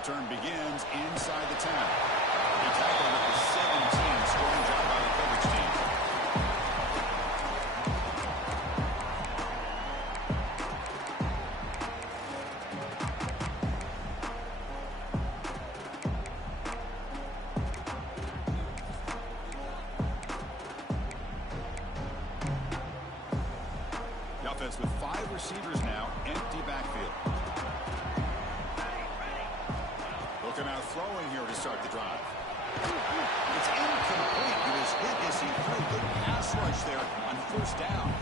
Return begins inside the 10. They tackled at the 17. Scoring job by the coverage team. The offense with 5 receivers now, empty backfield. Looking out throwing here to start the drive. It's incomplete. It was hit as he threw. Good pass rush there on first down.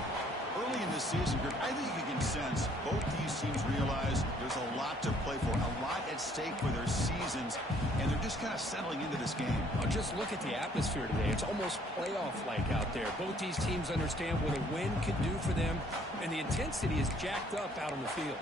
Early in the season, I think you can sense both these teams realize there's a lot to play for, a lot at stake for their seasons, and they're just kind of settling into this game. Oh, just look at the atmosphere today. It's almost playoff-like out there. Both these teams understand what a win could do for them, and the intensity is jacked up out on the field.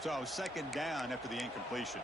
So second down after the incompletion.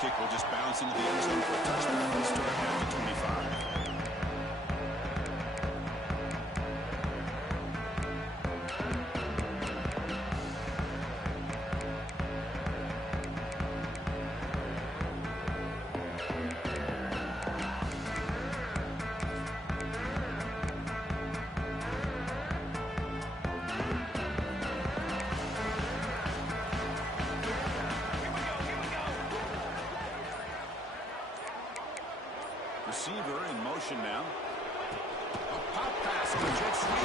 kick will just bounce into the end zone for a touchback and start at the 25. Receiver in motion now. A pop pass on the jet sweep.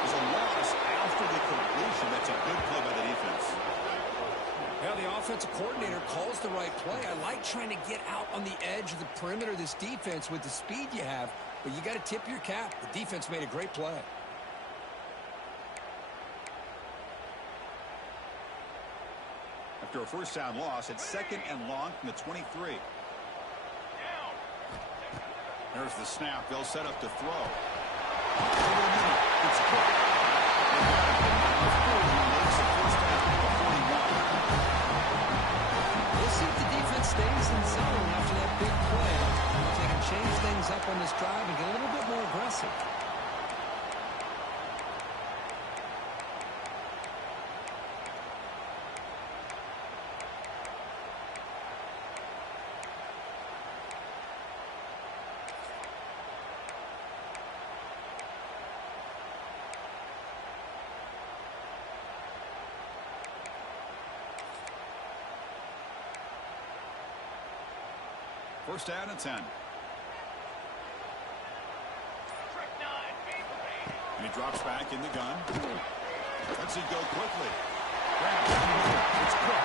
There's a loss after the completion. That's a good play by the defense. Yeah, the offensive coordinator calls the right play. I like trying to get out on the edge of the perimeter of this defense with the speed you have, but you got to tip your cap. The defense made a great play. After a first down loss, it's 2nd and long from the 23. There's the snap. They'll set up to throw. It's Cook. We'll see if the defense stays in zone after that big play. If they can change things up on this drive and get a little bit more aggressive. First down and 10. And he drops back in the gun. Lets it go quickly. It's Cook.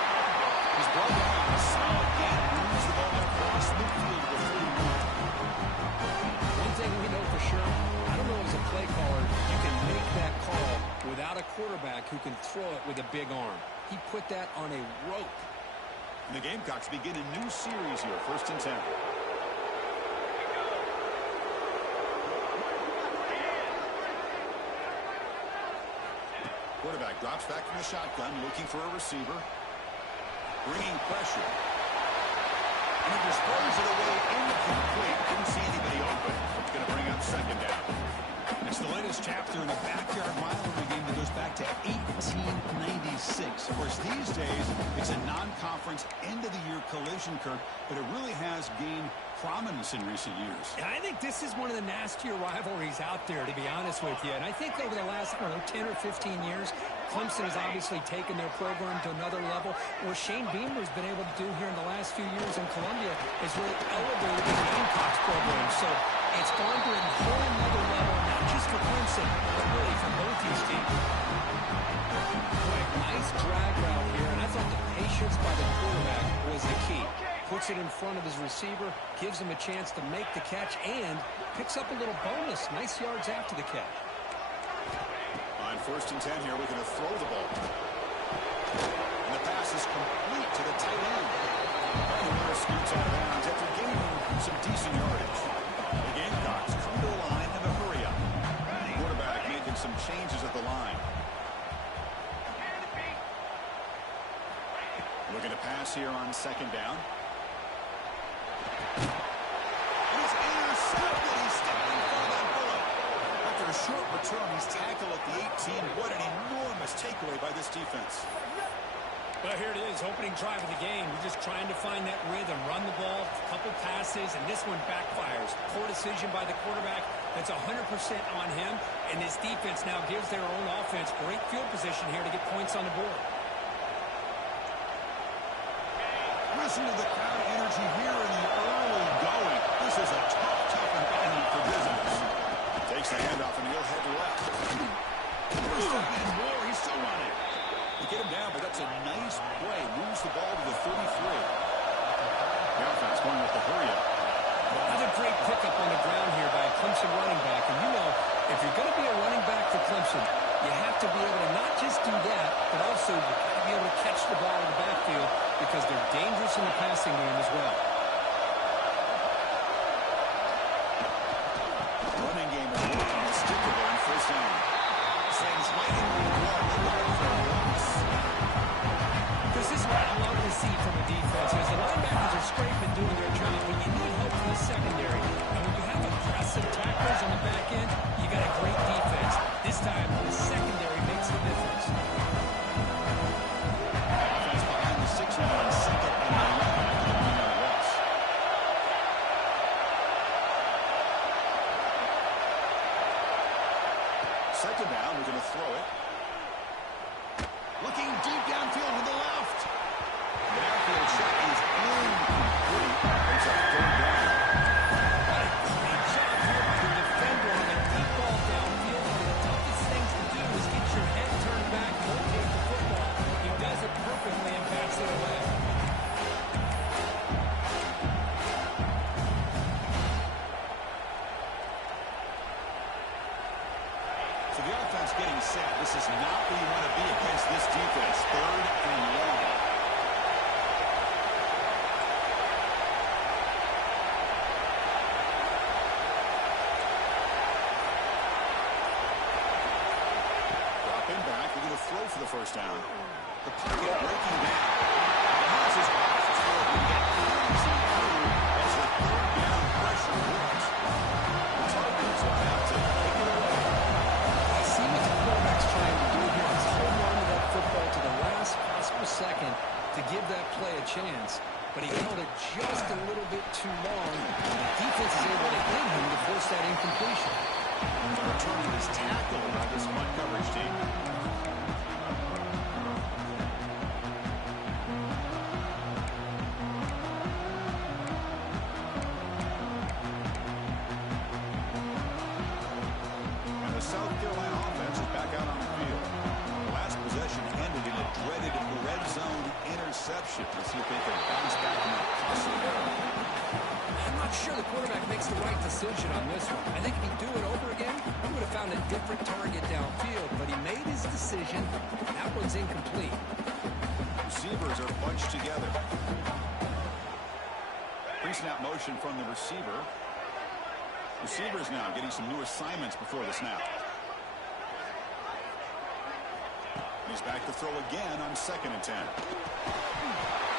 He's brought down a solid game. Moves the ball across midfield to 41. One thing we know for sure, I don't know as a play caller, you can make that call without a quarterback who can throw it with a big arm. He put that on a rope. And the Gamecocks begin a new series here. 1st and 10. Quarterback drops back from the shotgun, looking for a receiver. Bringing pressure. And he just throws it away incomplete. Didn't see anybody open. It's going to bring up 2nd down. It's the latest chapter in a backyard rivalry game that goes back to 1896. Of course, these days, it's a non-conference end-of-the-year collision, Kirk, but it really has gained prominence in recent years. And I think this is one of the nastier rivalries out there, to be honest with you. And I think over the last, 10 or 15 years, Clemson has obviously taken their program to another level. What Shane Beamer's been able to do here in the last few years in Columbia is really elevated the Gamecocks program. So it's gone to a whole other level, not just for Clemson, but really for both these teams. Boy, nice drag route here, and I thought the patience by the quarterback was the key. Puts it in front of his receiver, gives him a chance to make the catch, and picks up a little bonus. Nice yards after the catch. On 1st and 10 here, we're going to throw the ball. And the pass is complete to the tight end. And the runner scoots out of bounds after gaining some decent yardage. The Gamecocks come to the line in a hurry up. The quarterback making some changes at the line. Looking to pass here on 2nd down. And it's intercepted. He's stepping in front of that bullet. After a short return, he's tackled at the 18. What an enormous takeaway by this defense. Well, here it is, opening drive of the game. You're just trying to find that rhythm, run the ball, a couple passes, and this one backfires. Poor decision by the quarterback. That's 100% on him, and this defense now gives their own offense great field position here to get points on the board. Listen to the crowd energy here in the early going. This is a tough environment for visitors. Takes the handoff, and he'll head left. First down and more. He's still running. They get him down, but that's a nice play. Moves the ball to the 33. The offense going with the hurry up. Another great pickup on the ground here by a Clemson running back. And you know, if you're going to be a running back for Clemson, you have to be able to not just do that, but also you got to be able to catch the ball in the backfield because they're dangerous in the passing game as well. Running game is working. Let's stick with it on 1st down. Sends right into the wall. Because this is what I love to see from a defense. As the linebacker the first down. The pocket breaking down. Passes off before he get crazy through as the third down pressure works. The Tigers will have to take it away. I see what the quarterback's trying to do here is hold on to that football to the last possible second to give that play a chance. But he held it just a little bit too long, and the defense is able to hit him to force that incompletion. The return is tackled by this punt coverage team. And the South Carolina offense is back out on the field. The last possession ended in a dreaded red zone interception. Let's see if they can bounce back from that costly error. I'm not sure the quarterback makes the right decision on this one. I think if he'd do it over again, he would have found a different target downfield, but he made his decision. That one's incomplete. Receivers are bunched together. Pre-snap motion from the receiver. Receivers now getting some new assignments before the snap. He's back to throw again on 2nd and 10.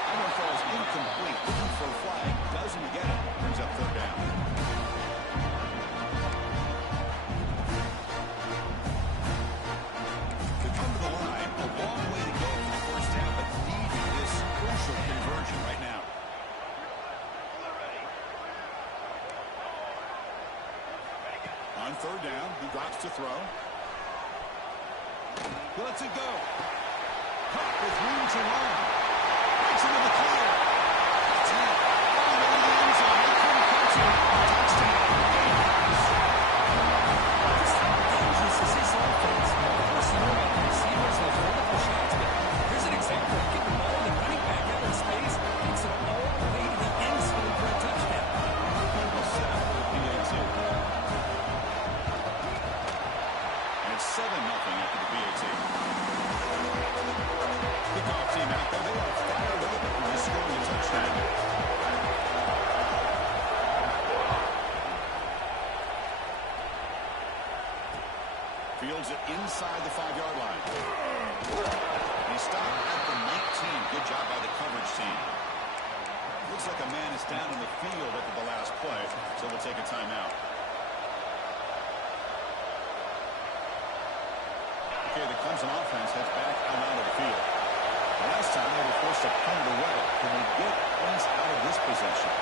That one falls incomplete. Looking for a flag. Doesn't get it. Brings up 3rd down. To come to the line, a long way to go for the first down, but need this crucial conversion right now. On 3rd down, he drops to throw. Lets it go. Caught with room to run. Breaks into the clear. That's it. All the way to the end zone. They couldn't catch him. Touchdown. Just how dangerous is this offense? Of course, you know about the receivers, those vertical shots, but here's an example of getting the ball and running back out in space, takes it all the way to the end zone for a touchdown. Set up for the PAT. And it's 7-0 after the PAT. Kickoff team out there. They are fired up when they score a touchdown. Fields it inside the 5-yard line. He stopped at the 19. Good job by the coverage team. Looks like a man is down in the field after the last play, so we'll take a timeout. Okay, the Clemson offense heads back out onto the field. The last time they were forced to punt it away. Can they get points out of this possession?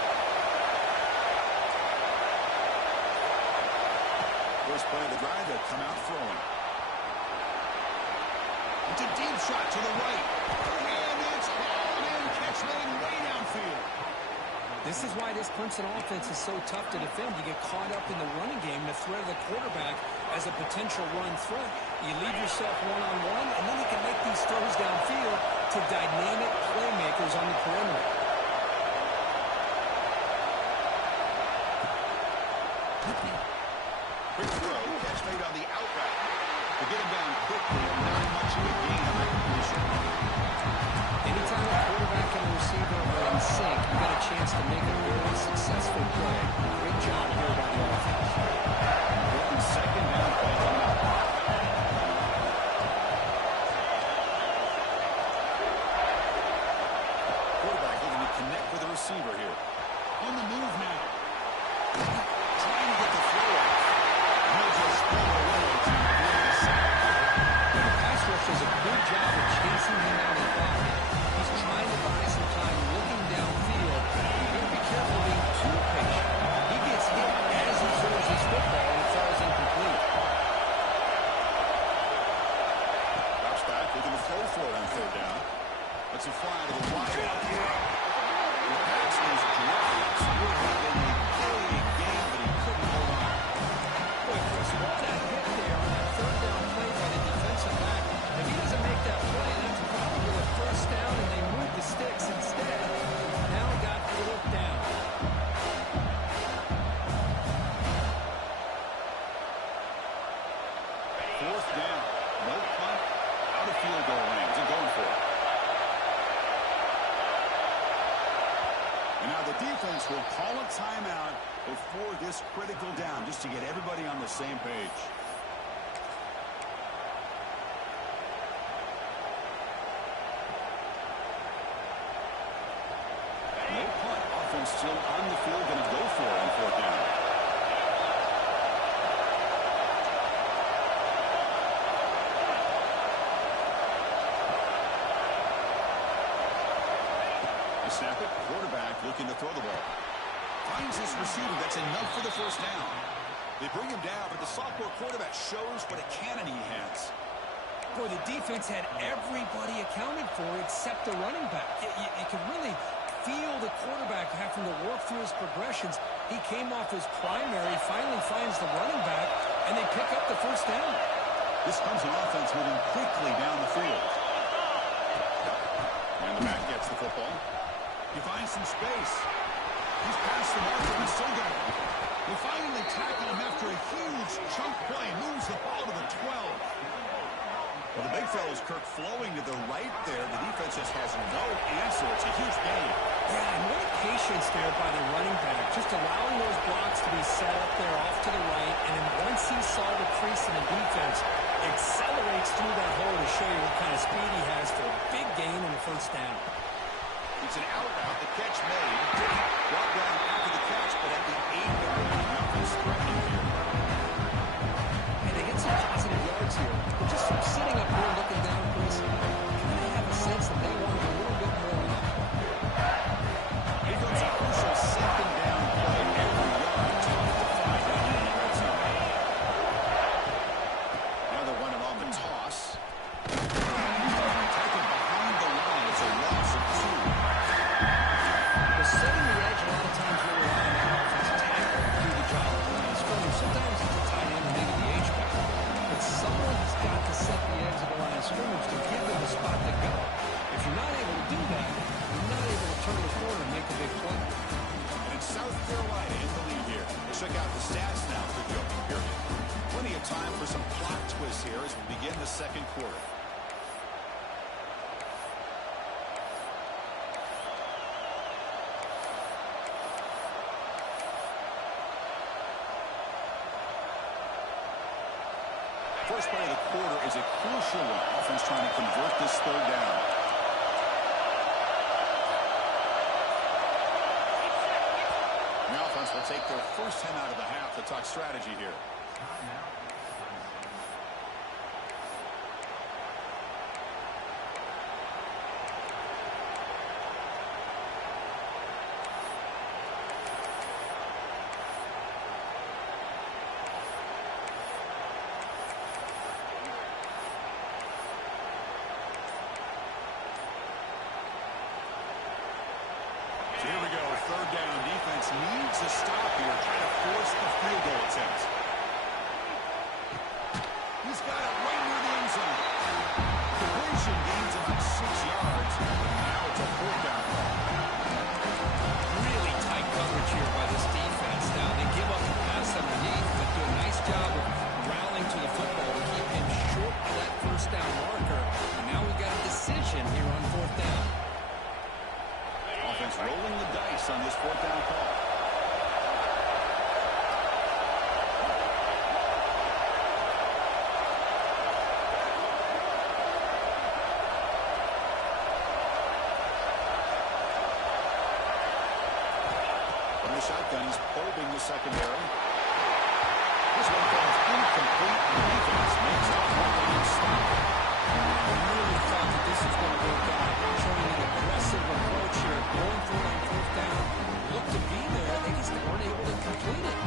First play of the drive, they'll come out throwing. It's a deep shot to the right. And it's hauled in. Catch made way downfield. This is why this Clemson offense is so tough to defend. You get caught up in the running game, the threat of the quarterback as a potential run threat. You leave yourself one-on-one, and then you can make these throws downfield to dynamic playmakers on the perimeter. Quick throw, catch made on the out route. To get him down quickly, not much of a gain on that completion. Anytime a quarterback and a receiver are in sync, you got a chance to make a very successful play. Great job here by the offense. Broken 2nd down play coming up. Quarterback looking to connect with the receiver here. On the move now. Trying to get the throw off. He'll just throw away to the sack. The pass rush does a good job of chasing him out of the pocket. He's trying to buy some time looking downfield. You got to be careful being too patient. He gets hit as he throws his football, and it falls incomplete. Drops back, looking to throw for it on 3rd down. Let's it fly to the wide out here. The pass was dropped. Would have been a big game, but he couldn't hold on. Boy, Chris, what that hit there on that 3rd down play by the defensive back. If he doesn't make that play, that's probably a first down, and they move the sticks instead. Now got 4th down. Fourth down. No punt. Out of field goal range. And going for it. And now the defense will call a timeout before this critical down, just to get everybody on the same page. offense still on the field, going to go for it on fourth down. They snap it. Quarterback looking to throw the ball. Finds his receiver. That's enough for the first down. They bring him down, but the sophomore quarterback shows what a cannon he has. Boy, the defense had everybody accounted for except the running back. You can really feel the quarterback having to work through his progressions. He came off his primary, finally finds the running back, and they pick up the first down. This Clemson offense moving quickly down the field. And the back gets the football. He finds some space. He's past the marker and still got it. They finally tackle him after a huge chunk play. Moves the ball to the 12. Well, the big fellow's Kirk flowing to the right there. The defense just has no answer. It's a huge gain. Yeah, and what a patience there by the running back. Just allowing those blocks to be set up there off to the right. And then once he saw the crease in the defense, accelerates through that hole to show you what kind of speed he has for a big gain in the first down. It's an out route. The catch made. Brought down after the catch, but at the 8-yard line. Nothing's threatening here. And they get some positive yards here. But just from sitting up here looking down, Chris, you kind of have a sense that they want a little bit more up. Here comes a crucial second down play. Every yard tough to find out in the red zone. Now they're running on the toss. Taken behind the line. It's a loss of 2. Setting the edge, a lot of times we rely on the offensive tackle to do the job. Sometimes it's the tight end or maybe the H-back. But someone has got to set the edge of the line of scrimmage to give them a spot to go. If you're not able to do that, you're not able to turn the corner and make a big play. And it's South Carolina in the lead here. Let's check out the stats now for the opening period. Plenty of time for some plot twists here as we begin the second quarter. First play of the quarter is a crucial one. Offense trying to convert this third down. The offense will take their first 10 out of the half to talk strategy here. Here we go, third down. Defense needs a stop here, trying to force the field goal attempt. He's got it right near the end zone. Completion gains about 6 yards. Now it's a fourth down call. Really tight coverage here by this defense. Now they give up the pass underneath, but do a nice job of rallying to the football to keep him short of that first down marker. And now we've got a decision here on fourth down. Offense rolling the dice on this fourth down call. From the shotgun, he's probing the secondary. This one falls incomplete. The defense makes the fourth stop. I really thought that this was going to work out. Showing an aggressive approach here, going for it on fourth down. Looked to be there, they just weren't able to complete it.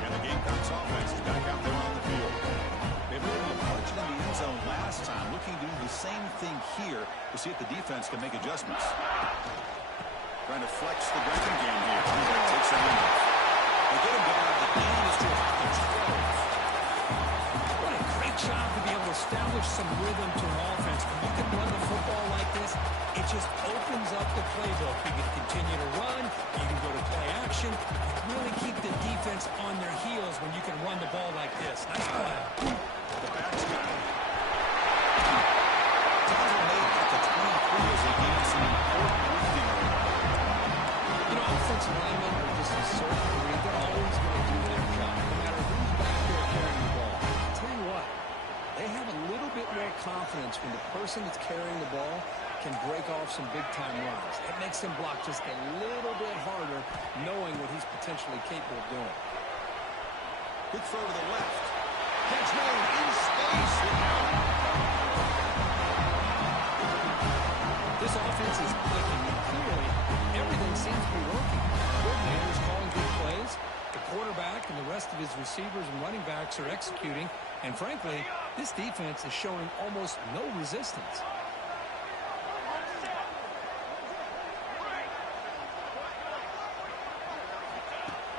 And the Gamecocks offense is back out there on the field. They were able to march in the end zone last time, looking to do the same thing here to see if the defense can make adjustments. Trying to flex the ground game here. Takes a minute. They get him down. The gain is to about the 12. What a great job to be able to establish some rhythm to an offense. When you can run the football like this, it just opens up the playbook. You can continue to run. You can go to play action. You really keep the defense on their heels when you can run the ball like this. Nice play. The back's got it. Tackle made at the 23 as they gain some important breathing room. You know, offensive linemen are just a certain degree. They're always going to do their job, no matter who's back there carrying the ball. I'll tell you what, they have a little bit more confidence when the person person that's carrying the ball can break off some big-time runs. It makes him block just a little bit harder, knowing what he's potentially capable of doing. Quick throw to the left. Catch made in space. Without. This offense is clicking, and clearly everything seems to be working. Coordinators calling good plays. The quarterback and the rest of his receivers and running backs are executing. And frankly, this defense is showing almost no resistance.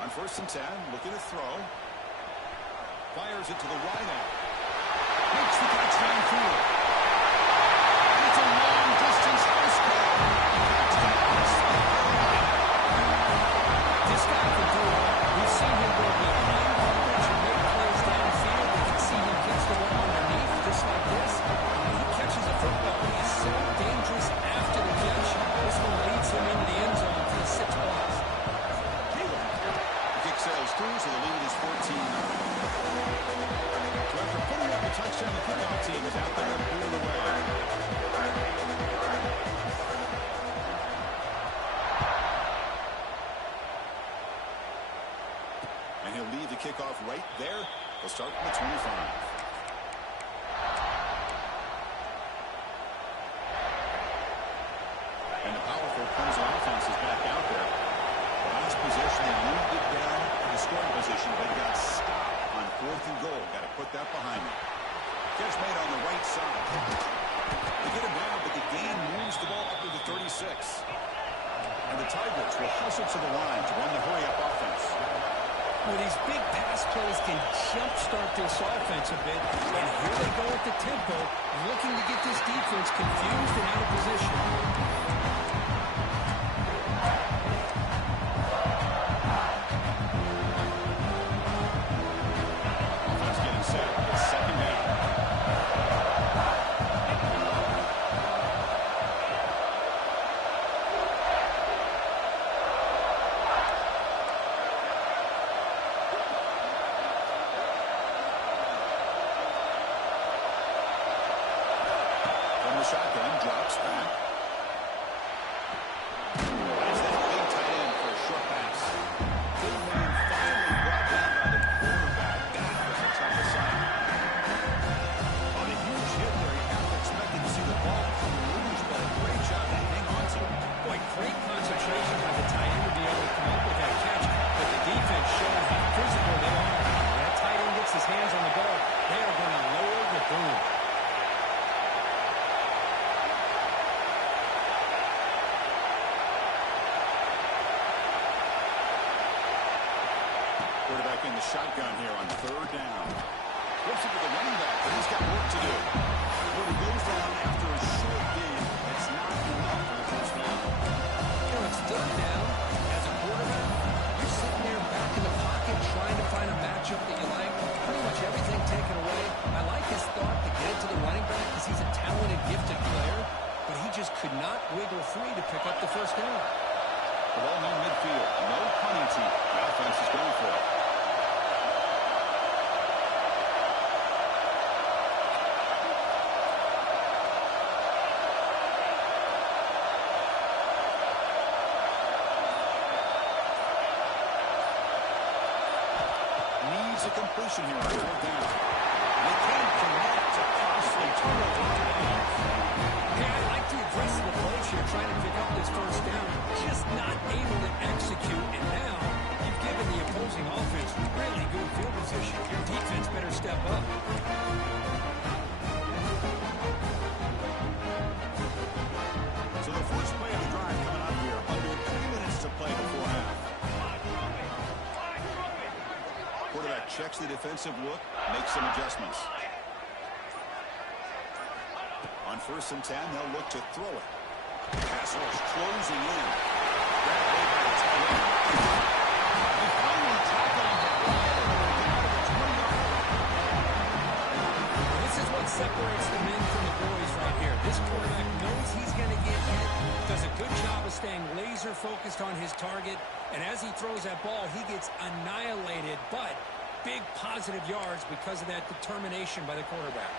On 1st and 10, looking to throw. Fires it to the wide out. Makes the touchdown field. It's a long-distance house call. This guy can do it. We've seen him go behind coverage and make plays downfield. We can see him catch the ball underneath, just like this. When he catches a football, he is so dangerous after the catch. This one leads him into the end zone for the 6 points. Kick sails through, so the lead is 14-9. So after putting up a touchdown, the kickoff team is out there and pulling away. And he'll lead the kickoff right there. He'll start from the 25. And the powerful Clemson offense is back out there. The last possession, they moved it down to the scoring position. They got stopped on 4th and goal. Got to put that behind them. Catch made on the right side. They get him down, but the gain moves the ball up to the 36. And the Tigers will hustle to the line to run the hurry-up offense. Well, these big pass plays can jumpstart this offense a bit. And here they go at the tempo, looking to get this defense confused and out of position. Offense getting set. It's 2nd down. Shotgun drops back. That's that big tight end for a short pass. Big man finally brought down by the quarterback. That was a tough assignment. On a huge hit there, you half expected to see the ball come loose, but a great job to hang on to it. Boy, great concentration by the tight end to be able to come up with that catch. But the defense showing how physical they are. When that tight end gets his hands on the ball, they are going to lower the boom. Quarterback in the shotgun here on 3rd down. Flips it to the running back, but he's got work to do. When he goes down after a short game, it's not enough for the first down. You know, it's 3rd down. As a quarterback, you're sitting there back in the pocket trying to find a matchup that you like. Pretty much everything taken away. I like his thought to get it to the running back because he's a talented, gifted player, but he just could not wiggle free to pick up the first down. The ball near midfield. No punting team. The offense is going for it. Needs a completion here on 4th down. They can't connect to costly turnover. Yeah, I like the aggressive approach here, trying to pick up this first down. Just not able to execute, and now you've given the opposing offense really good field position. Your defense better step up. So the first play of the drive coming up here. Under 3 minutes to play before half. Quarterback checks the defensive look, makes some adjustments. On 1st and 10, they'll look to throw it. Pass rush closing in. Grabbed away by the tight end. They finally tackle him down to the 20-yard line. This is what separates the men from the boys right here. This quarterback knows he's going to get hit, does a good job of staying laser focused on his target, and as he throws that ball, he gets annihilated, but big positive yards because of that determination by the quarterback.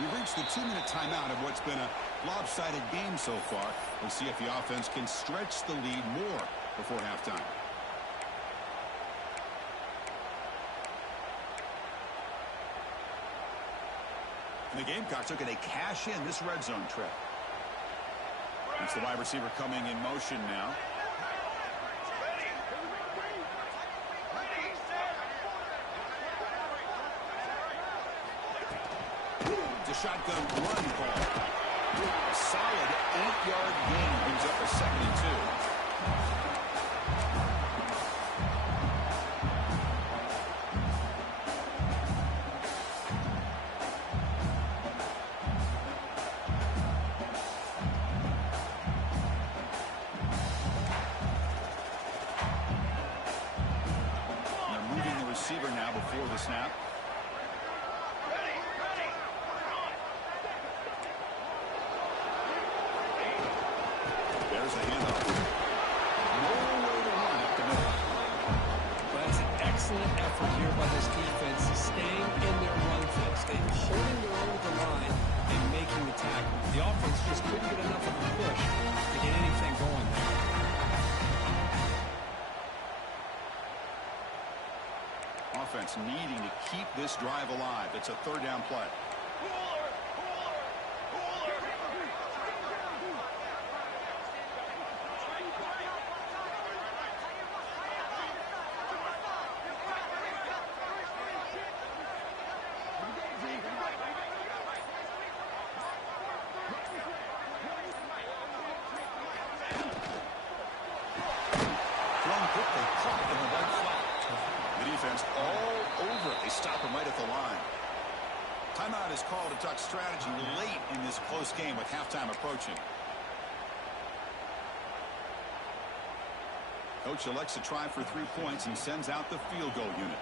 We've reached the 2-minute timeout of what's been a lopsided game so far. We'll see if the offense can stretch the lead more before halftime. And the Gamecocks looking to cash in this red zone trip. It's the wide receiver coming in motion now. The shotgun run ball. A solid 8-yard gain brings up a 2nd and 2. Receiver now before the snap. There's the handoff. No way to run up the middle. Well, that's an excellent effort here by this defense, staying in their run fix. They're holding their own with the line and making the tackle. The offense just couldn't get enough of a push to get anything going there. Offense needing to keep this drive alive. It's a 3rd down play. Thrown quickly, caught in the right flat. The defense all over it. They stop him right at the line. Timeout is called to talk strategy late in this close game with halftime approaching. Coach elects to try for 3 points and sends out the field goal unit.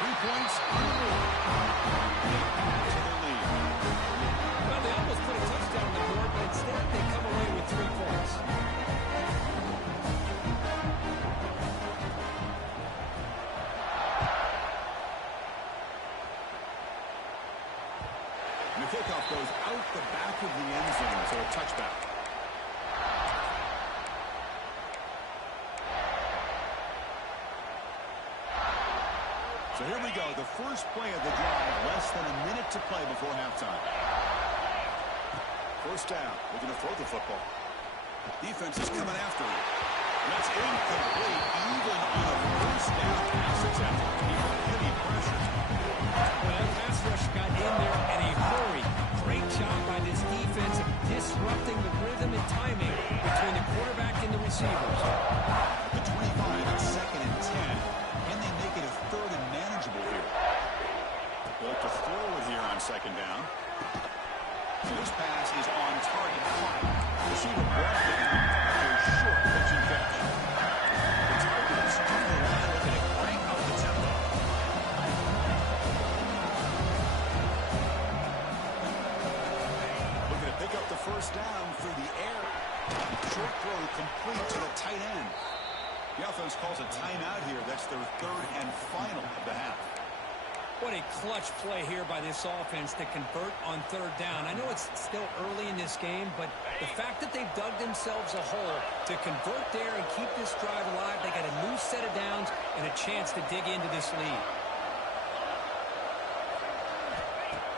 Three points on the board. To the lead. Well, they almost put a touchdown on the board, but instead they come away with 3 points. And the kickoff goes out the back of the end zone, so a touchback. So here we go, the first play of the drive, less than a minute to play before halftime. First down, looking to throw the football. Defense is coming after him. That's incomplete, even on a first down pass attempt. Heavy pressure. Well, that pass rush got in there in a hurry. Great job by this defense of disrupting the rhythm and timing between the quarterback and the receivers. The 25 and 2nd and 10. Can they make it a 3rd and manageable here? They'll look to throw it here on 2nd down. And this pass is on target. Receiver brought it down after a short pitch and catch. The Tigers on the line looking to crank up the tempo. Looking to pick up the first down through the air. Short throw complete to the tight end. The offense calls a timeout here. That's their 3rd and final of the half. What a clutch play here by this offense to convert on 3rd down. I know it's still early in this game, but the fact that they've dug themselves a hole to convert there and keep this drive alive, they got a new set of downs and a chance to dig into this lead.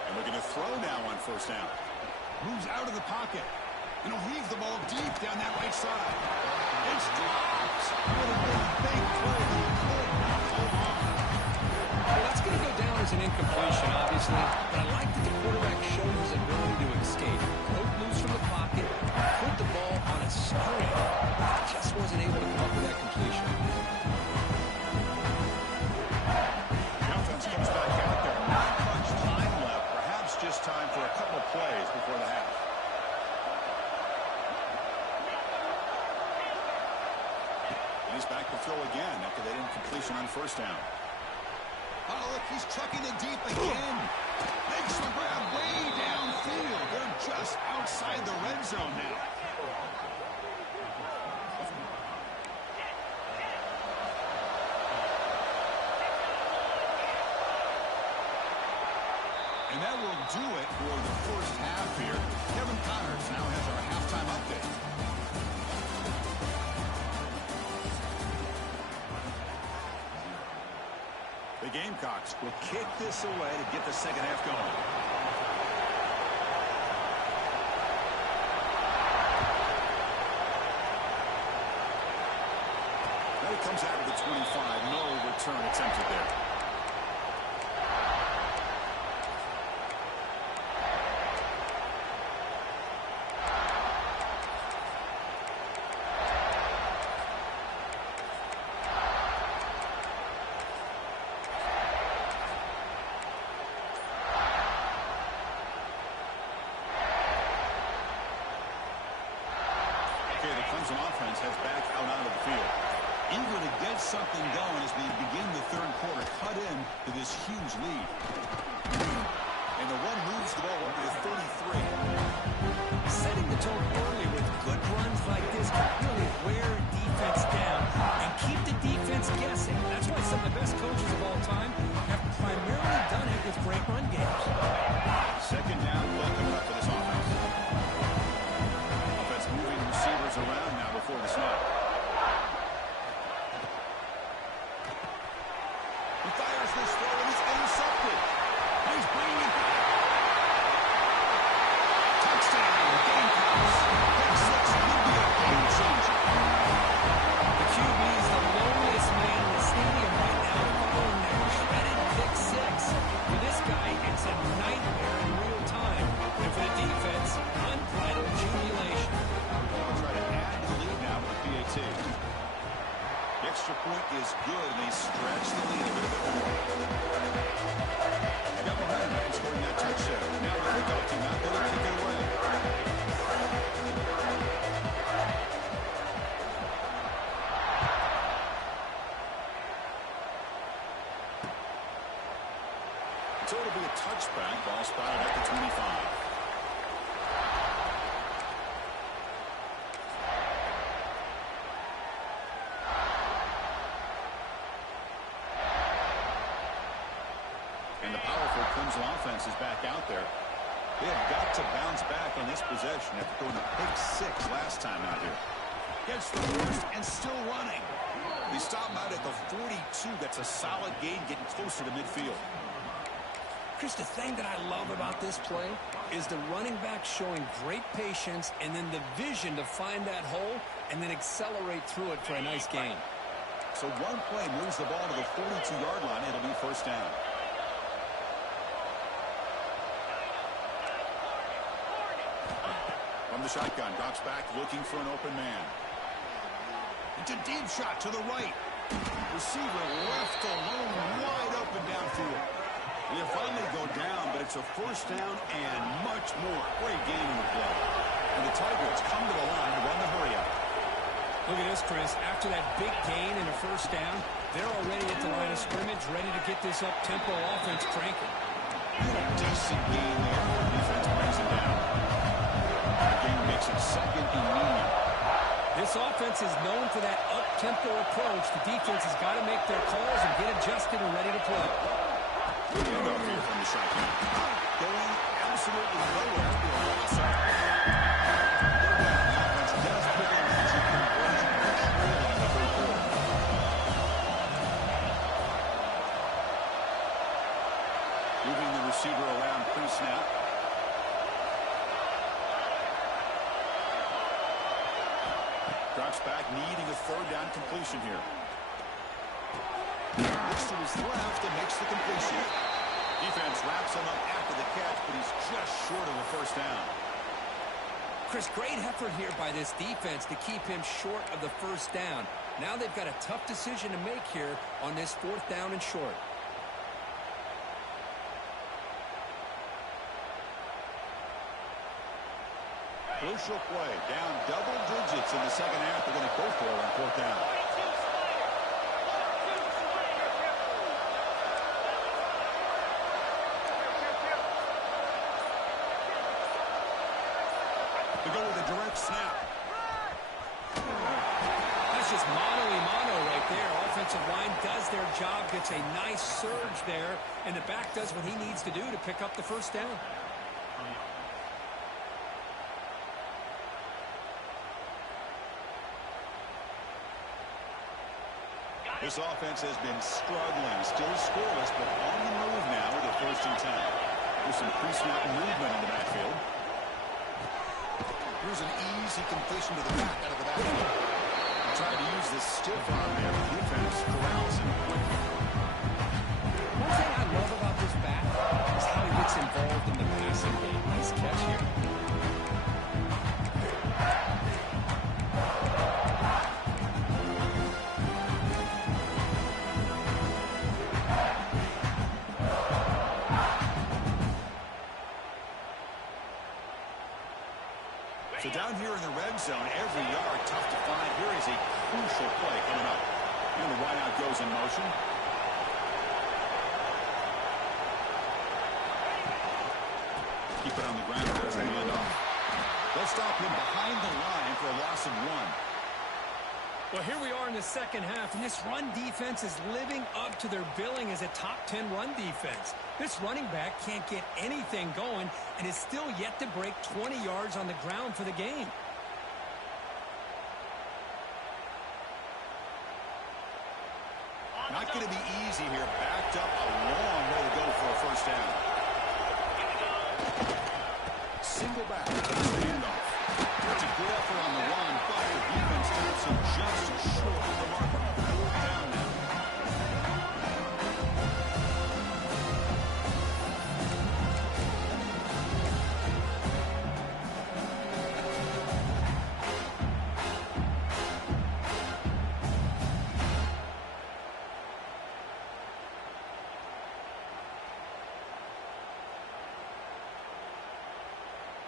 And looking to throw now on 1st down. Moves out of the pocket. And he'll heave the ball deep down that right side. It's dropped. What a big play. He could not hold on. Well, that's going to go down as an incompletion, obviously, but I like that the quarterback showed his ability to escape. Broke loose from the pocket, put the ball on a screen. Just wasn't able to come up with that completion. The offense comes back out there. Not much time left. Perhaps just time for a couple plays before the half. He's back to throw again after that incompletion on 1st down. Oh, look, he's trucking it deep again. Makes the grab way downfield. They're just outside the red zone now. And that will do it for the first half here. Kevin Connors now has our halftime update. The Gamecocks will kick this away to get the second half going. Now he comes out of the 25. No return attempted there. The Clemson offense heads back out onto the field. Eager to get something going as we begin the third quarter. Cut in to this huge lead. And the run moves the ball up to the 33. Setting the tone early with good runs like this can really wear defense down and keep the defense guessing. That's why some of the best coaches of all time have primarily done it with great run games. Second down, welcome up for this offense. Offense moving receivers around now before the snap. He fires this throw and it's intercepted. He's bringing it back. Touchdown, Gamecocks. Pick six could be a game changer. The QB is the loneliest man in the stadium right now following that shredded pick six. For this guy, it's a nightmare in real time. And for the defense, unbridled jubilation. We'll try to add to the lead now with the PAT. The extra point is good, and they stretch the lead a little bit more. They got behind him scoring that touchdown. Now the kickoff team out there to kick it away. So it'll be a touchback. Ball spotted at the 25. And the powerful Clemson offense is back out there. They have got to bounce back on this possession after throwing a pick six last time out here. Gets the first and still running. They stop him out at the 42. That's a solid gain, getting closer to midfield. Chris, the thing that I love about this play is the running back showing great patience and then the vision to find that hole and then accelerate through it for a nice gain. So one play moves the ball to the 42-yard line. It'll be first down. From the shotgun, drops back looking for an open man. It's a deep shot to the right. Receiver left alone, wide open downfield. They finally go down, but it's a first down and much more. Great game in the play. And the Tigers come to the line to run the hurry up. Look at this, Chris. After that big gain and a first down, they're already at the line of scrimmage, ready to get this up-tempo offense cranking. Decent gain there. Defense brings him down. The game makes it second and medium. This offense is known for that up-tempo approach. The defense has got to make their calls and get adjusted and ready to play. Good up here from the shotgun. Going absolutely nowhere to a loss. The offense does put in major conversion early in the third quarter. Moving the receiver around pre-snap. Drops back, needing a third down completion here. Looks to his left and makes the completion. Defense wraps him up after the catch, but he's just short of the first down. Chris, great effort here by this defense to keep him short of the first down. Now they've got a tough decision to make here on this fourth down and short. Crucial play, down double digits in the second half. They're going to go for it on fourth down. They go with a direct snap. That's just mano-a-mano right there. offensive line does their job, gets a nice surge there, and the back does what he needs to do to pick up the first down. This offense has been struggling, still scoreless, but on the move now with a 1st and 10. There's some pre-snap movement in the backfield. Here's an easy completion to the back out of the backfield. Trying to use this stiff arm there. The defense corrals him quickly. One thing I love about this back is how he gets involved in the passing game. Nice catch here. So down here in the red zone, every yard tough to find. Here is a crucial play coming up. And the wideout goes in motion. Keep it on the ground. There's the handoff. They'll stop him behind the line for a loss of 1. Well, here we are in the second half, and this run defense is living up to their billing as a top 10 run defense. This running back can't get anything going and is still yet to break 20 yards on the ground for the game. Not going to be easy here. Backed up a long way to go for a 1st down. Single back. Handoff. It's a good effort on the run, but the defense stops him just short of the marker. 4th down now.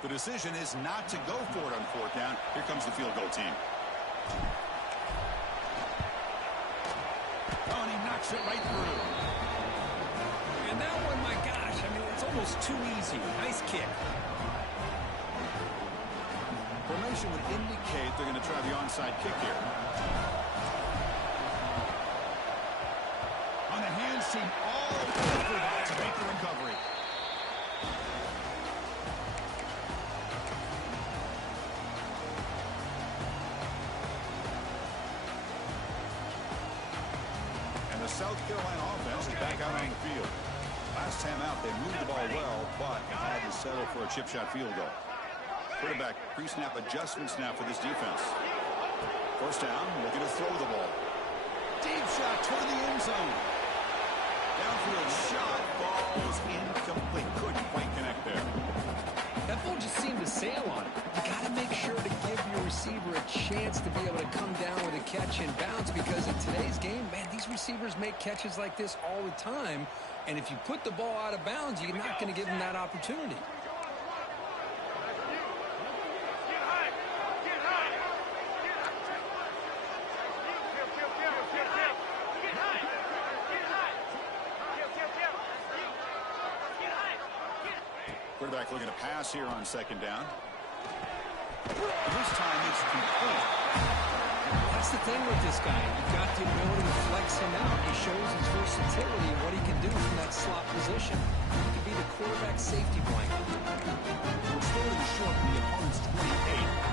The decision is not to go for it on 4th down. Here comes the field goal team. Oh, and he knocks it right through. And that one, my gosh, I mean, it's almost too easy. Nice kick. Formation would indicate they're going to try the onside kick here. On the hands team, all over that to make the recovery. South Carolina offense is back out on the field. Last time out, they moved the ball well, but had to settle for a chip shot field goal. Quarterback pre-snap adjustments now for this defense. 1st down, looking to throw the ball. Deep shot toward the end zone. Downfield shot, ball is incomplete. Couldn't quite connect there. That ball just seemed to sail on it. You got to make sure to give your receiver a chance to be able to come down with a catch and bounce, because in today's game, man, these receivers make catches like this all the time, and if you put the ball out of bounds, you're not going to give them that opportunity. Quarterback looking to pass here on 2nd down. This time it's complete. That's the thing with this guy. You've got the ability to flex him out. He shows his versatility and what he can do from that slot position. He can be the quarterback safety blanket. We're starting short in the opponent's 28.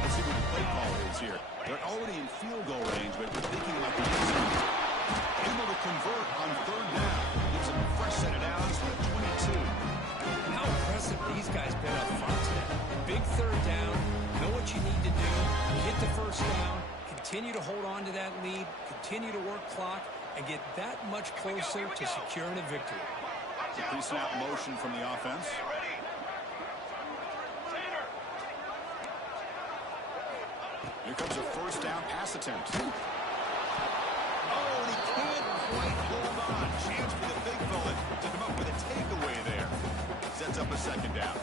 Let's see what the play call is here. They're already in field goal range, but we're thinking about the end. Able to convert on 3rd down. Gives him a fresh set of downs from the 22. How impressive these guys been up front today. Big 3rd down. Know what you need to do. Get the 1st down. Continue to hold on to that lead. Continue to work clock and get that much closer to securing a victory. The pre-snap motion from the offense. Here comes a 1st down pass attempt. Oh, and he can't quite hold on. Chance for the big fella to come up with a takeaway there. Sets up a 2nd down.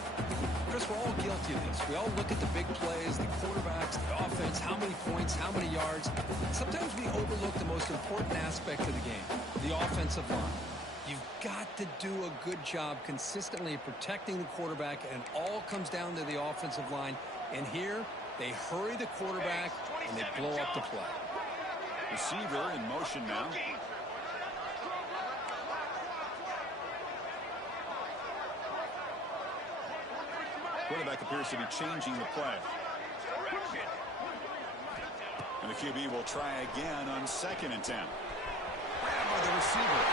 Chris, we're all guilty of this. We all look at the big plays, the quarterbacks, the offense, how many points, how many yards. Sometimes we overlook the most important aspect of the game, the offensive line. You've got to do a good job consistently protecting the quarterback, and it all comes down to the offensive line. And here, they hurry the quarterback, and they blow up the play. Receiver in motion now. Quarterback appears to be changing the play. And the QB will try again on 2nd and 10. Grabbed by the receiver.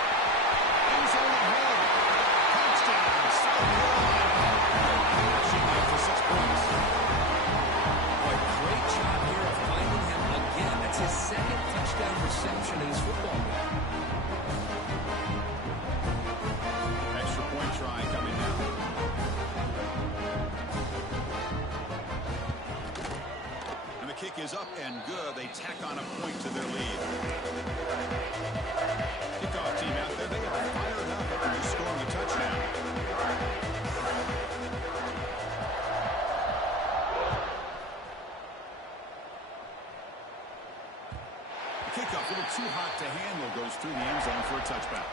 End zone ahead. Touchdown, South Carolina. Catching there for 6 points. Boy, great job here of finding him again. That's his 2nd touchdown reception in his football game. Extra point try coming now. Kick is up and good. They tack on a point to their lead. Kickoff team out there. They are fired up after just scoring a touchdown. The kickoff, a little too hot to handle, goes through the end zone for a touchback.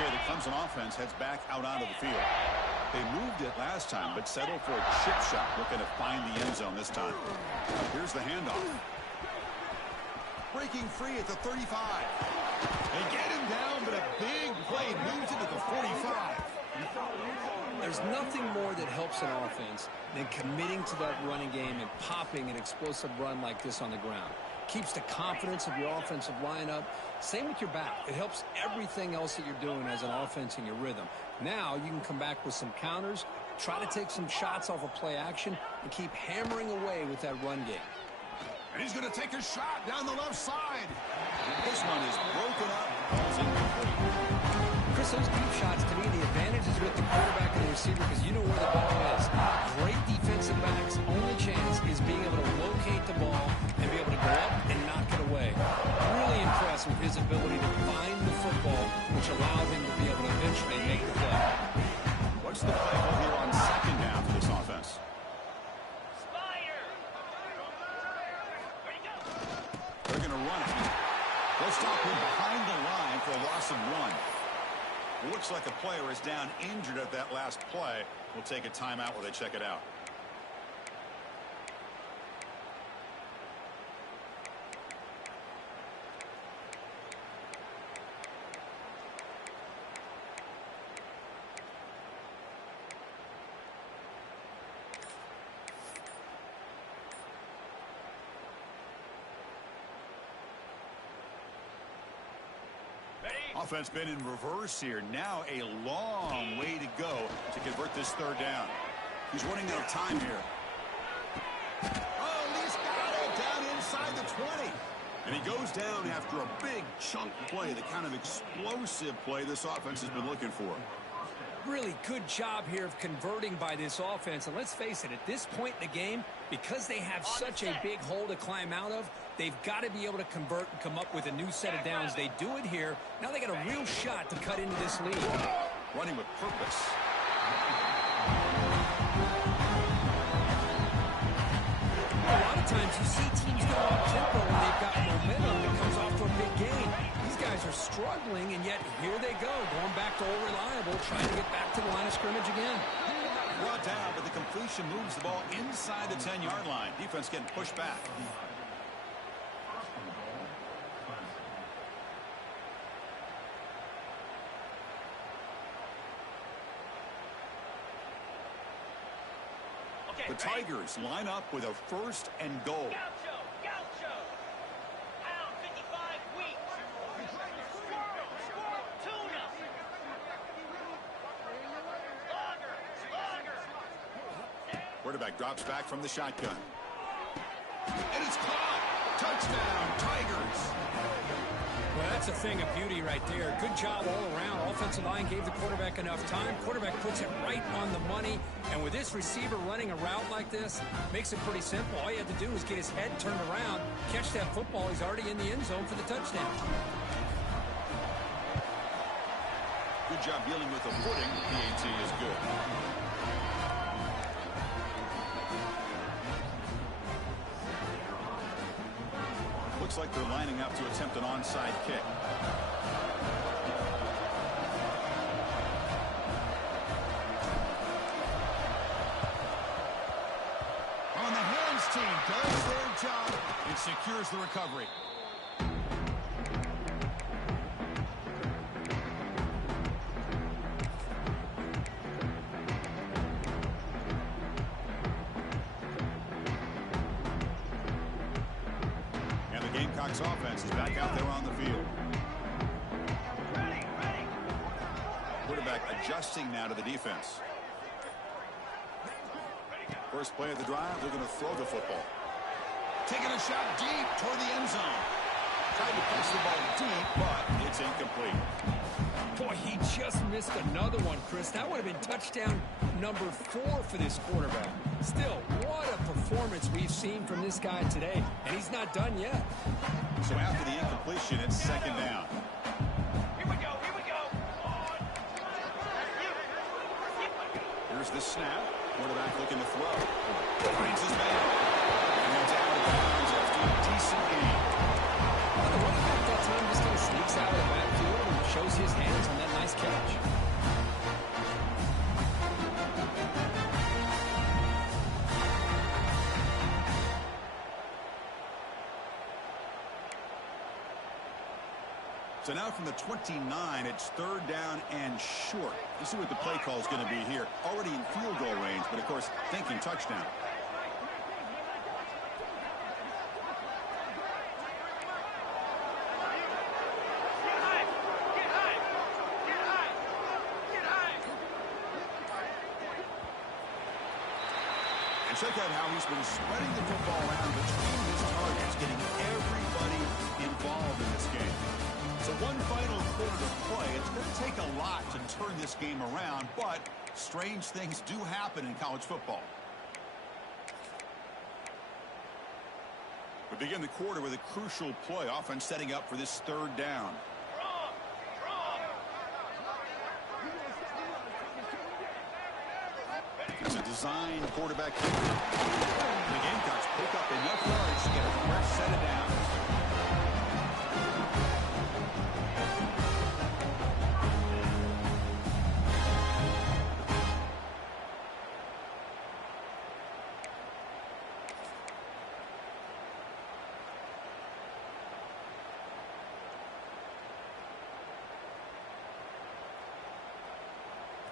The Clemson offense heads back out onto the field. They moved it last time, but settled for a chip shot, looking to find the end zone this time. Here's the handoff. Breaking free at the 35. They get him down, but a big play moves into the 45. There's nothing more that helps an offense than committing to that running game and popping an explosive run like this on the ground. Keeps the confidence of your offensive lineup. Same with your back. It helps everything else that you're doing as an offense in your rhythm. Now you can come back with some counters, try to take some shots off of play action, and keep hammering away with that run game. And he's going to take a shot down the left side. This one is broken up. Ball's incomplete. Chris, those deep shots, to me, the advantage is with the quarterback and the receiver because you know where the ball is. Great defensive backs' only chance is being able to locate the ball and be able to go up and knock it away. Really impressed with his ability to find the football, which allowed him to be able to eventually make the play. What's the play call here on 2nd down for this offense? They're going to run it. They'll stop him behind the line for a loss of 1. Looks like a player is down injured at that last play. We'll take a timeout while they check it out. Offense been in reverse here. Now a long way to go to convert this 3rd down. He's running out of time here. Oh, he's got it down inside the 20. And he goes down after a big chunk play, the kind of explosive play this offense has been looking for. Really good job here of converting by this offense. And let's face it, at this point in the game, because they have such a big hole to climb out of, they've got to be able to convert and come up with a new set of downs. They do it here. Now they got a real shot to cut into this lead. Running with purpose. A lot of times you see teams go up tempo when they've got momentum that comes off to a big gain. These guys are struggling, and yet here they go, going back to old reliable, trying to get back to the line of scrimmage again. Brought down, but the completion moves the ball inside the 10-yard line. Defense getting pushed back. The Tigers line up with a 1st and goal. Gaucho. Pound 55 weeks. Squirrel. Tuna. Slugger. Quarterback drops back from the shotgun. And it's caught. Touchdown, Tigers. Well, that's a thing of beauty right there. Good job all around. Offensive line gave the quarterback enough time. Quarterback puts it right on the money. And with this receiver running a route like this, makes it pretty simple. All you have to do is get his head turned around, catch that football. He's already in the end zone for the touchdown. Good job dealing with the footing. The PAT is good. Looks like they're lining up to attempt an onside kick. There's the recovery. And the Gamecocks offense is back out there on the field. Quarterback adjusting now to the defense. First play of the drive, they're going to throw the football. Taking a shot deep toward the end zone. Tried to place the ball deep, but it's incomplete. Boy, he just missed another one, Chris. That would have been touchdown number 4 for this quarterback. Still, what a performance we've seen from this guy today, and he's not done yet. So after the incompletion, it's second down. Here we go, here we go. On. Here's the snap. Quarterback looking to throw. Finds his man. And it's out of bounds after a decent gain. Well, the running back that time just kind of sneaks out of the backfield and shows his hands on that nice catch. So now from the 29, it's third down and short. Let's see what the play call is going to be here. Already in field goal range, but of course, thinking touchdown. And check out how he's been spreading the football around between his targets, getting everybody involved in this game. So one final quarter to play. It's going to take a lot to turn this game around, but strange things do happen in college football. We begin the quarter with a crucial play. Offense setting up for this third down. It's a design quarterback kick. The Gamecocks pick up enough yards to get a fresh set of downs.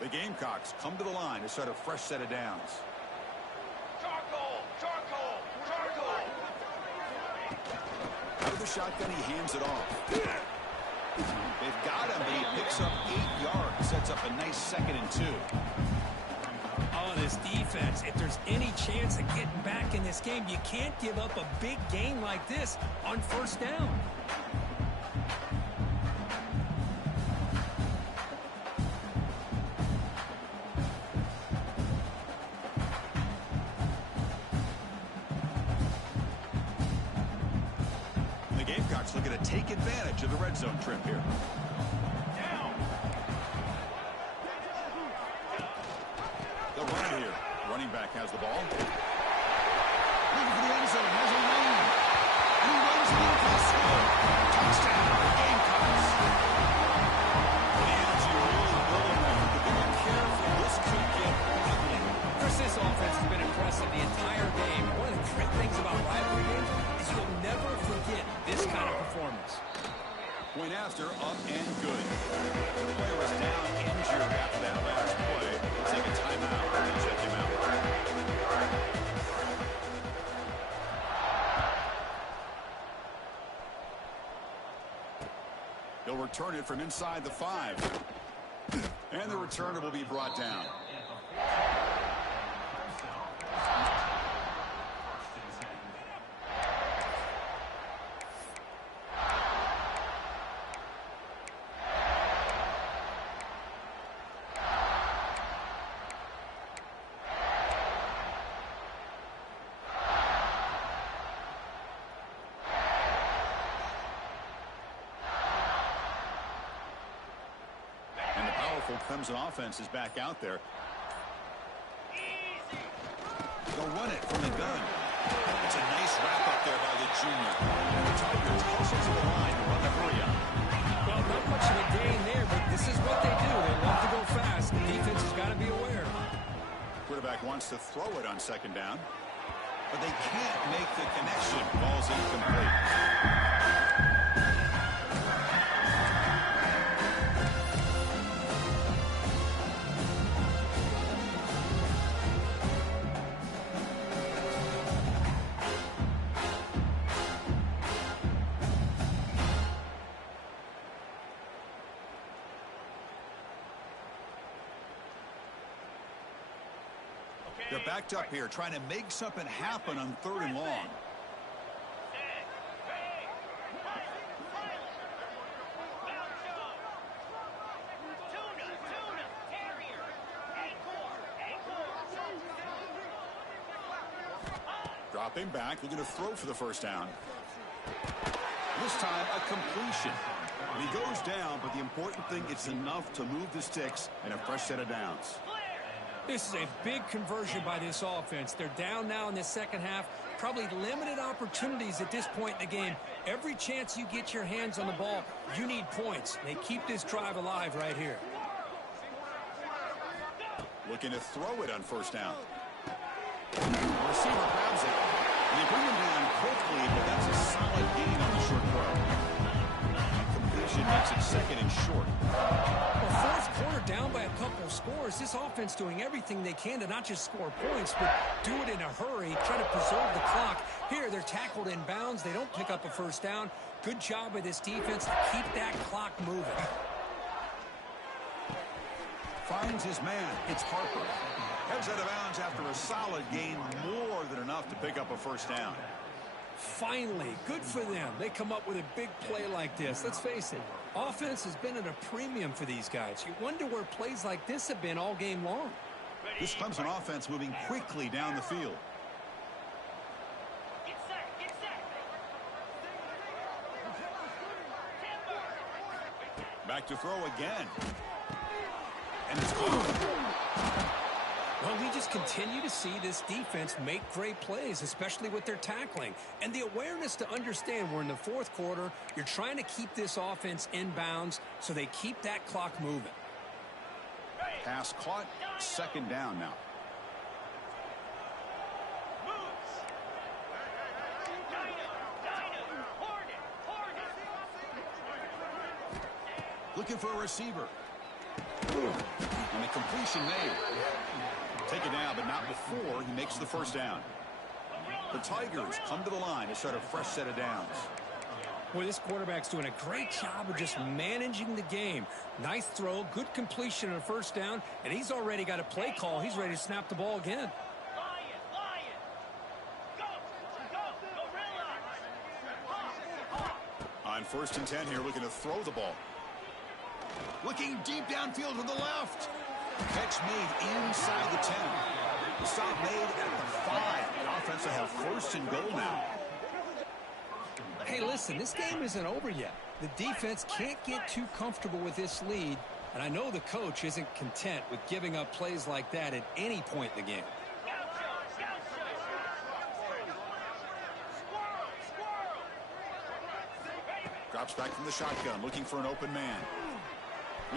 The Gamecocks come to the line to start a fresh set of downs. Charcoal, charcoal, charcoal. Out of the shotgun, he hands it off. They've got him, but he picks up 8 yards. Sets up a nice 2nd and 2. Oh, this defense, if there's any chance of getting back in this game, you can't give up a big gain like this on first down. Looking to take advantage of the red zone trip here. The run here. Running back has the ball. Looking for the end zone. Has a lane. And he runs it in for the score. Touchdown. Gamecocks. The energy really building there. But be careful. This could get ugly. Chris, this offense has been impressive the entire game. One of the great things about rivalry games is you'll never forget this kind of performance. Point after, up and good. The player was down injured after that last play. We'll take a timeout and check him out. He'll return it from inside the 5. And the returner will be brought down. Clemson offense is back out there. They'll run it from the gun. It's a nice wrap up there by the junior. And the Tigers hustle to the line to run the hurry up. Well, not much of a gain there, but this is what they do. They love to go fast. The defense has got to be aware. Quarterback wants to throw it on second down. but they can't make the connection. Ball's incomplete. They're backed up here, trying to make something happen on 3rd and long. Dropping back, looking to throw for the first down. This time, a completion. And he goes down, but the important thing, it's enough to move the sticks and a fresh set of downs. This is a big conversion by this offense. They're down now in the second half. Probably limited opportunities at this point in the game. Every chance you get your hands on the ball, you need points. They keep this drive alive right here. Looking to throw it on first down. Receiver grabs it. And they bring him down quickly, but that's a solid gain on the short throw. Completion makes it 2nd and short. Well, 4th quarter down by a couple of scores. This offense doing everything they can to not just score points, but do it in a hurry, try to preserve the clock. Here, they're tackled in bounds. They don't pick up a first down. Good job by this defense to keep that clock moving. Finds his man. It's Harper. Heads out of bounds after a solid gain, more than enough to pick up a first down. Finally, good for them. They come up with a big play like this. Let's face it, offense has been at a premium for these guys. You wonder where plays like this have been all game long. This Clemson offense moving quickly down the field. Back to throw again. And it's caught. Well, we just continue to see this defense make great plays, especially with their tackling. And the awareness to understand we're in the 4th quarter, you're trying to keep this offense in bounds so they keep that clock moving. Pass caught, 2nd down now. Looking for a receiver. And the completion made. Take it down, but not before he makes the first down. The Tigers come to the line to start a fresh set of downs. Boy, this quarterback's doing a great job of just managing the game. Nice throw, good completion on a first down, and he's already got a play call. He's ready to snap the ball again. On 1st and 10 here, looking to throw the ball. Looking deep downfield to the left. Catch made inside the 10. The stop made at the 5. The offense will have 1st and goal now. Hey, listen, this game isn't over yet. The defense can't get too comfortable with this lead, and I know the coach isn't content with giving up plays like that at any point in the game. Drops back from the shotgun, looking for an open man.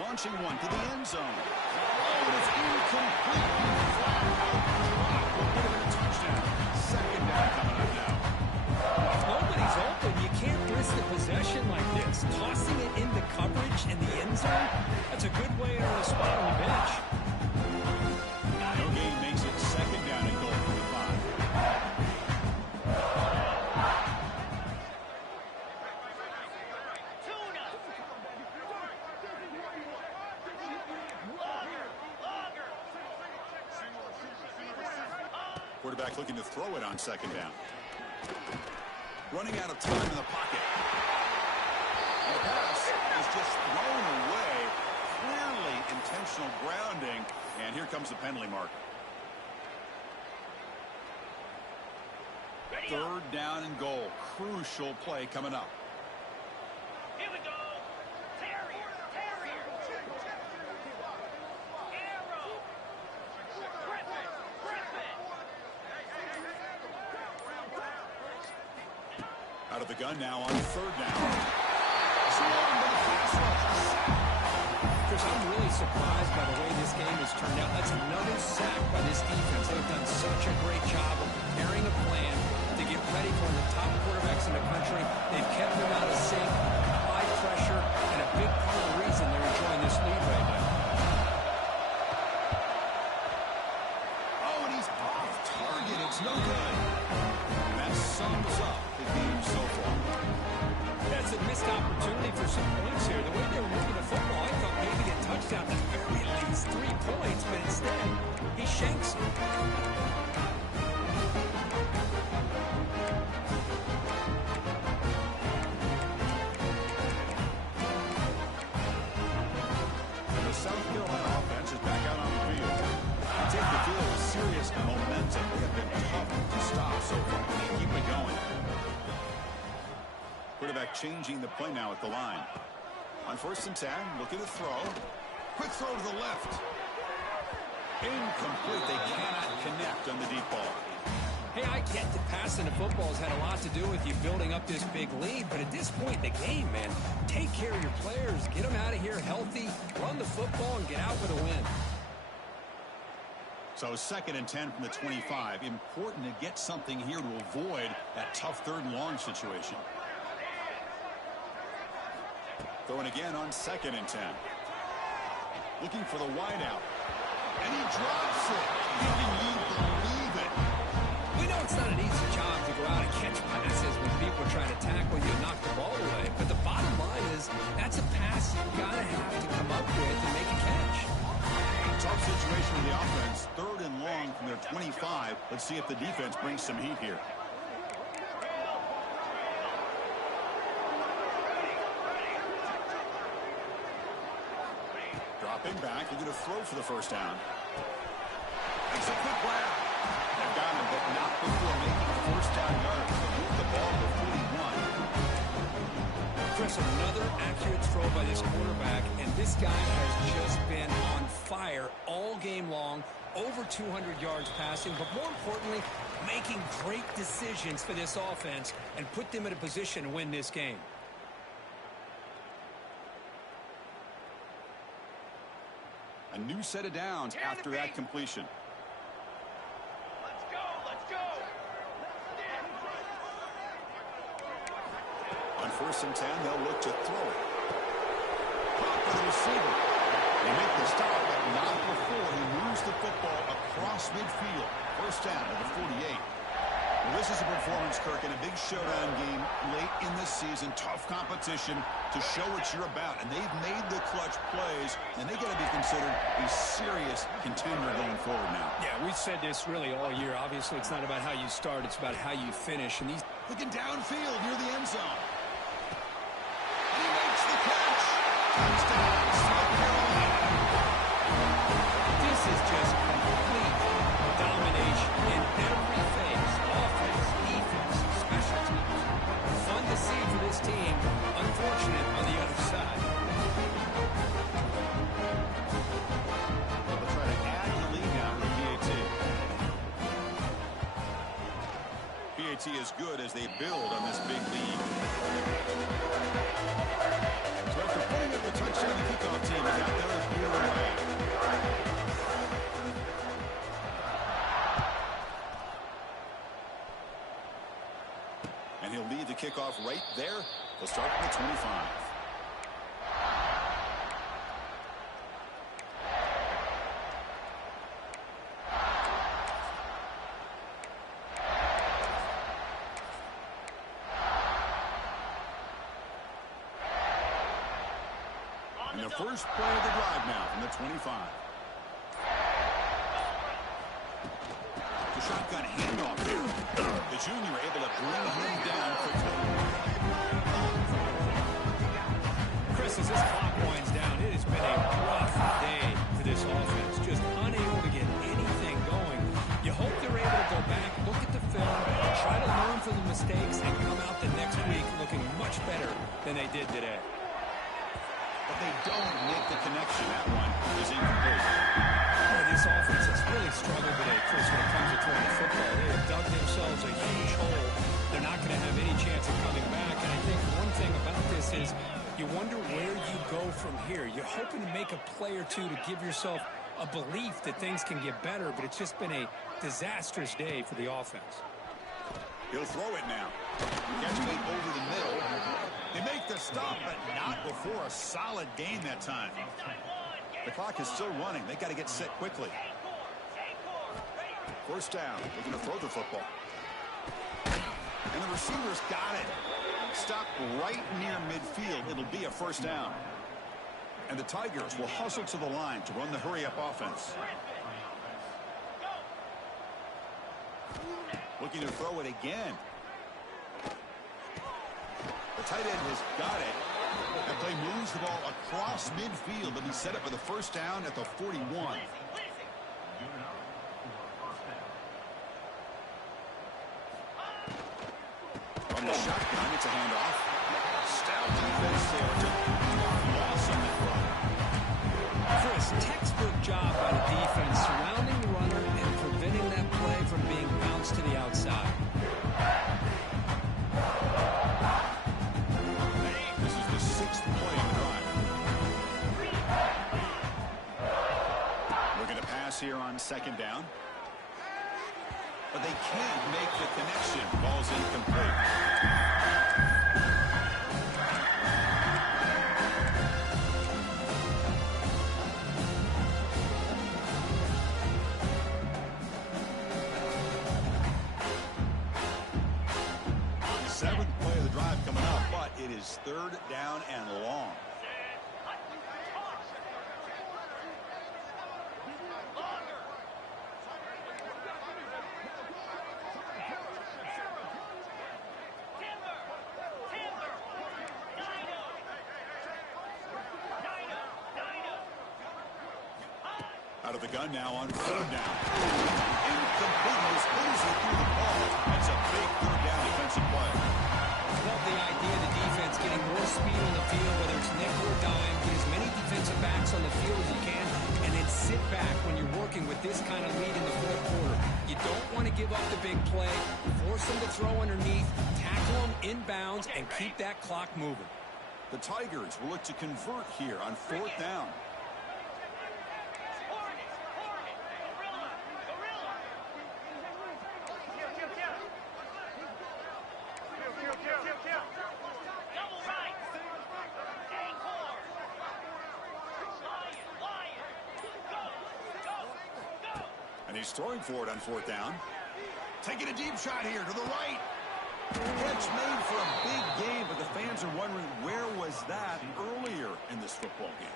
Launching one to the end zone. Oh, it's incomplete. Flat out blocked. Will put him in a touchdown. 2nd down coming up now. If nobody's open, you can't risk the possession like this. Tossing it into coverage in the end zone, that's a good way to earn a spot on the bench. No gain makes it 2nd down and goal from the 5. Quarterback looking to throw it on 2nd down. Running out of time in the pocket. The pass is just thrown away. Clearly intentional grounding. And here comes the penalty mark. 3rd down and goal. Crucial play coming up. Here we go. Terrier. Arrow. Griffin. Out of the gun now on 3rd down. Swarmed by the pass rush. Chris, I'm really surprised by the way this game has turned out. That's another sack by this defense. They've done such a great job of preparing a plan to get ready for one of the top quarterbacks in the country. They've kept them out of sync, high pressure, and a big part of the reason they're enjoying this lead right now. Oh, and he's off target. It's no good. And that sums up the game so far. That's a missed opportunity for some points here. The way they were moving the football, I thought maybe a touchdown, at the very least 3 points, but instead, he shanks it. And the South Carolina offense is back out on the field. They take the field with serious momentum. They have been tough to stop so far. They keep it going. Quarterback changing the play now at the line. On 1st and 10, looking to throw. Quick throw to the left. Incomplete. They cannot connect on the deep ball. Hey, I get that passing the football has had a lot to do with you building up this big lead, but at this point in the game, man, take care of your players, get them out of here healthy, run the football, and get out with a win. So 2nd and 10 from the 25. Important to get something here to avoid that tough 3rd and long situation. Throwing again on 2nd and 10. Looking for the wideout. And he drops it. Can you believe it? We know it's not an easy job to go out and catch passes when people try to tackle you and knock the ball away. But the bottom line is that's a pass you've got to have to come up with and make a catch. Tough situation with the offense. 3rd and long from their 25. Let's see if the defense brings some heat here. Dropping back. They're going to throw for the 1st down. It's a quick grab. They've got him, but not before making a 1st down yard. They move the ball to 41. Chris, another accurate throw by this quarterback, and this guy has just been on fire all game long. Over 200 yards passing, but more importantly, making great decisions for this offense and put them in a position to win this game. A new set of downs after that completion. Let's go, let's go. On 1st and 10, they'll look to throw it. Caught for the receiver. They make the stop, but not before he moves the football across midfield. 1st down to the 48. Well, this is a performance, Kirk, in a big showdown game late in the season. Tough competition to show what you're about. And they've made the clutch plays, and they got to be considered a serious contender going forward now. Yeah, we've said this really all year. Obviously, it's not about how you start. It's about how you finish. And these looking downfield near the end zone. And he makes the catch. Touchdown, South Carolina. This is just complete domination in every phase. Offense, defense, special teams. Fun to see for this team. Unfortunate on the other side. They'll try to add the lead now to the PAT. PAT is good as they build on this big lead. So after putting up the touchdown, the kickoff team is out there as blue and red. And he'll lead the kickoff right there. They'll start from the 25. And the first play of the drive now from the 25. The shotgun handoff here. The junior able to bring him down quickly. Chris, as this clock winds down, it has been a rough day for this offense. Just unable to get anything going. You hope they're able to go back, look at the film, try to learn from the mistakes, and come out the next week looking much better than they did today. But they don't make the connection. That one is incomplete. Oh, this offense has really struggled today, Chris, when it comes to throwing the football. They have dug themselves a huge hole. They're not going to have any chance of coming back. And I think one thing about this is you wonder where you go from here. You're hoping to play or two to give yourself a belief that things can get better, but it's just been a disastrous day for the offense. He'll throw it now. Gets it over the middle. They make the stop, but not before a solid gain that time. The clock is still running. They got to get set quickly. First down. They're going to throw the football. And the receiver's got it. Stop right near midfield. It'll be a first down. And the Tigers will hustle to the line to run the hurry-up offense. Looking to throw it again. The tight end has got it. That play moves the ball across midfield, and he set it for the first down at the 41. From the shotgun, it's a handoff. Stout defense there to loss on that run. Chris, textbook job by the defense surrounding the runner and preventing that play from being bounced to the outside. This is the 6th play of the drive. We're going to pass here on second down. But they can't make the connection. Ball's incomplete. Seventh play of the drive coming up, but it is third down and long. Out of the gun now on third down. Incomplete. As good as he threw the ball, it's a big third down defensive play. Love the idea of the defense getting more speed on the field, whether it's nickel or dime. Get as many defensive backs on the field as you can, and then sit back when you're working with this kind of lead in the fourth quarter. You don't want to give up the big play. Force them to throw underneath, tackle them inbounds, and keep that clock moving. The Tigers will look to convert here on fourth down. And he's throwing for it on fourth down. Taking a deep shot here to the right. Catch made for a big game, but the fans are wondering where was that earlier in this football game.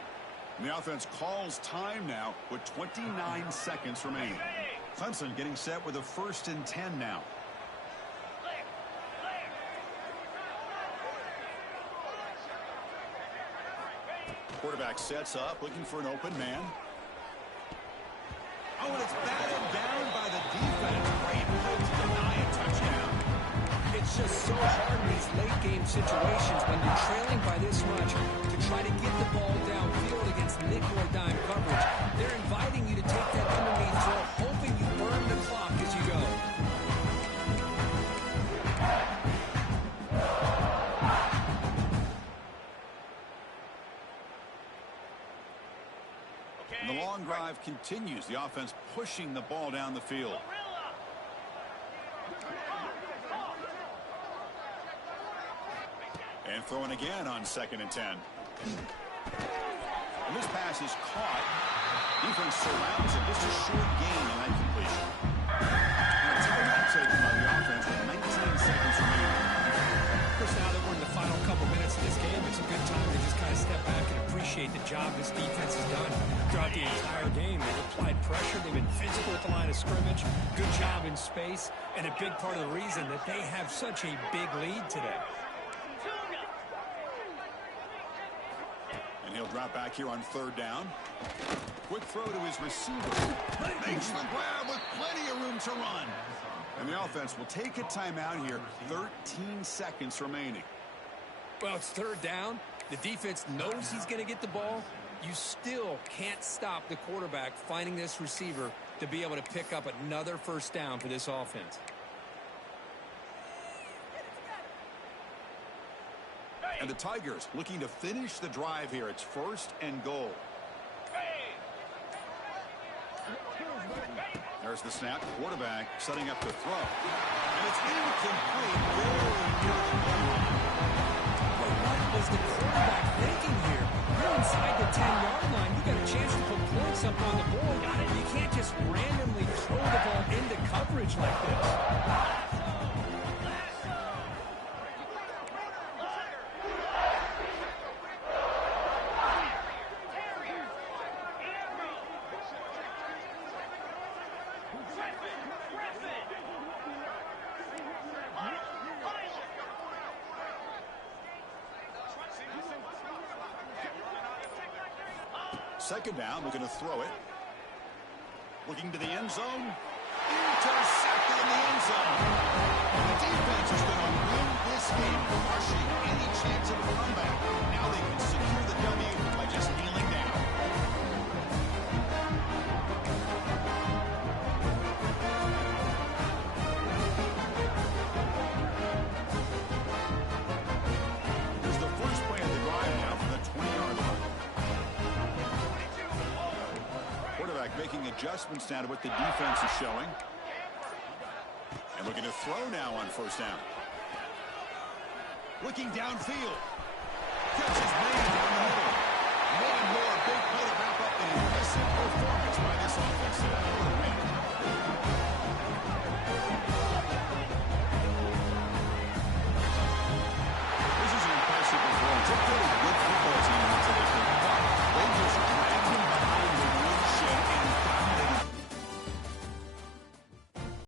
And the offense calls time now with 29 seconds remaining. Clemson getting set with a 1st and 10 now. Quarterback sets up, looking for an open man. Oh, and it's batted down by the defense. Great play to deny a touchdown. It's just so hard in these late-game situations when you're trailing by this much to try to get the ball downfield against nickel or dime coverage. They're inviting you to take that underneath throw, hoping you burn the clock as you go. And the long drive continues. The offense pushing the ball down the field. And throwing again on 2nd and 10. And this pass is caught. Defense surrounds it. Just a short gain on that completion. And a timeout taken by the offense with 19 seconds remaining. Chris, now that we're in the final couple minutes of this game, it's a good time to just kind of step back and appreciate the job this defense has done throughout the entire game. They've applied pressure. They've been physical at the line of scrimmage. Good job in space. And a big part of the reason that they have such a big lead today. And he'll drop back here on third down. Quick throw to his receiver. Makes the grab with plenty of room to run. And the offense will take a timeout here. 13 seconds remaining. Well, it's third down. The defense knows he's going to get the ball. You still can't stop the quarterback finding this receiver to be able to pick up another first down for this offense. And the Tigers looking to finish the drive here. It's 1st and goal. There's the snap. Quarterback setting up to throw. And it's incomplete. Very near the goal line. But what was the quarterback thinking here? You're inside the 10-yard line. You got a chance to put points up on the board. You can't just randomly throw the ball into coverage like this. Second down, we're going to throw it. Looking to the end zone. Intercepted in the end zone. The defense is going to win this game, crushing any chance of a comeback. Now they can secure the W by just kneeling down. Here's the first play of the drive now from the 20-yard line. Making adjustments now to what the defense is showing. And looking to throw now on first down. Looking downfield. Catch is made down the middle. One more big play to